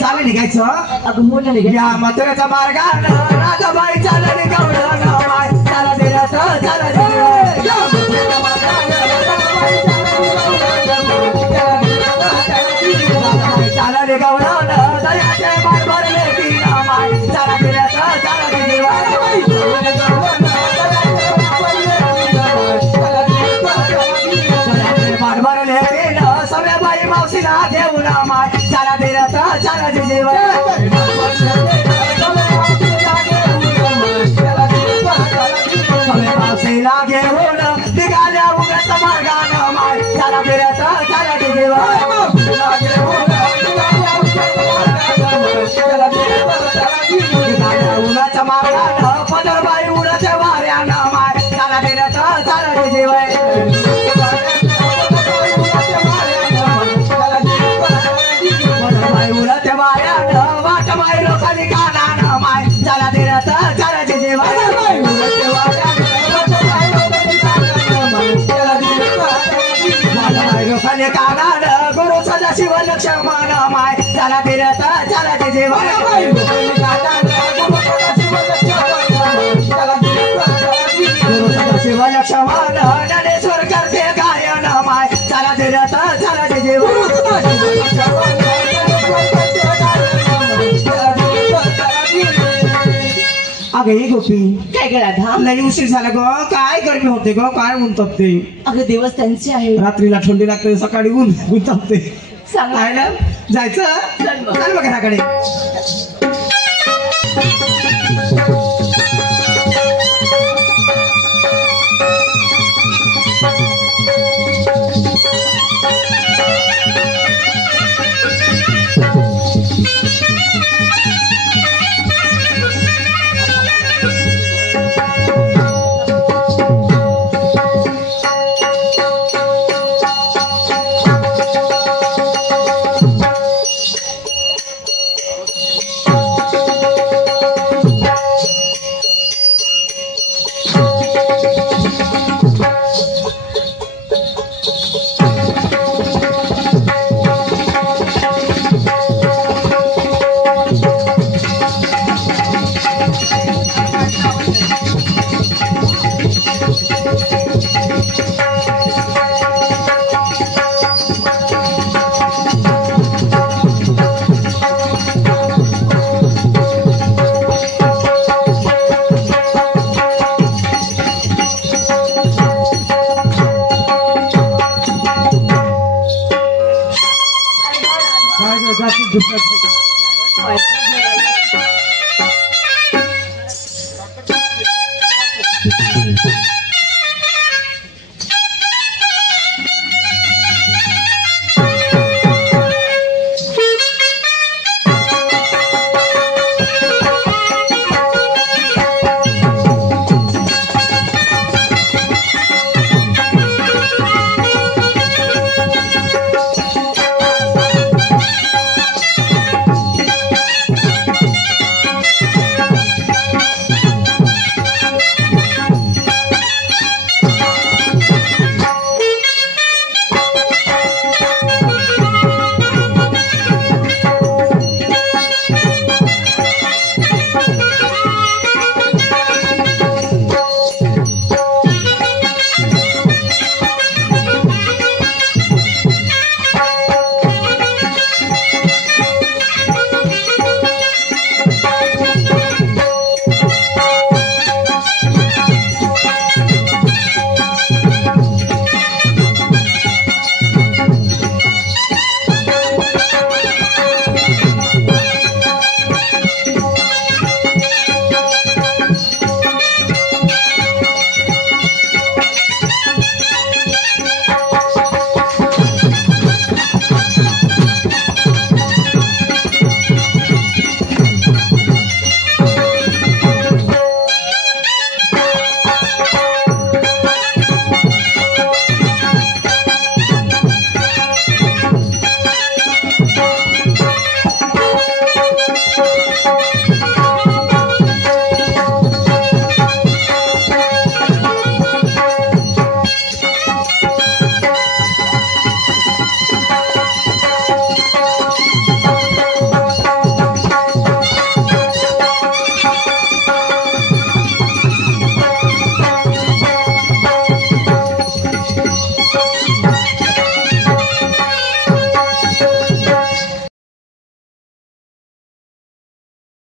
चाले निघायचं अगं मोठं निघायचं या मथुरेचा मार्गान राजाबाई चालले निघावलं गावाय चाला दिला तर चाला दिला चाला निघावलं दर्याचे मार भरले की नामाय चाला दिला तर चाला मार भरले की ना सगळ्या बाई मावशीला घेऊन माय चाला दिला तर चाला जीवा मावशीला घेऊन निघाल्या उगाच मार्गानं माय चाला दिला तर चाला जीवा उन्हाच्या मार्गानं पदरबाई उन्हाच्या वाऱ्यानं माय चाला दिला तर चाला जीवा गुरु सदाशिव लक्ष्मण माय चला फिरत चला जीवा गुरु सदाशिव लक्ष्मण ज्ञानेश्वर करते गायन माय चला फिरत चला जीवा अगं ही गोपी काय ग राधा? लई उशीर झाला ग काय गरमी होते ग काय ऊन तापते अगं दिवस त्यांचे आहे. रात्रीला थंडी लागते सकाळी ऊन तापते सांग आहे ना जायचं चल मग. चल मग घराकडे काय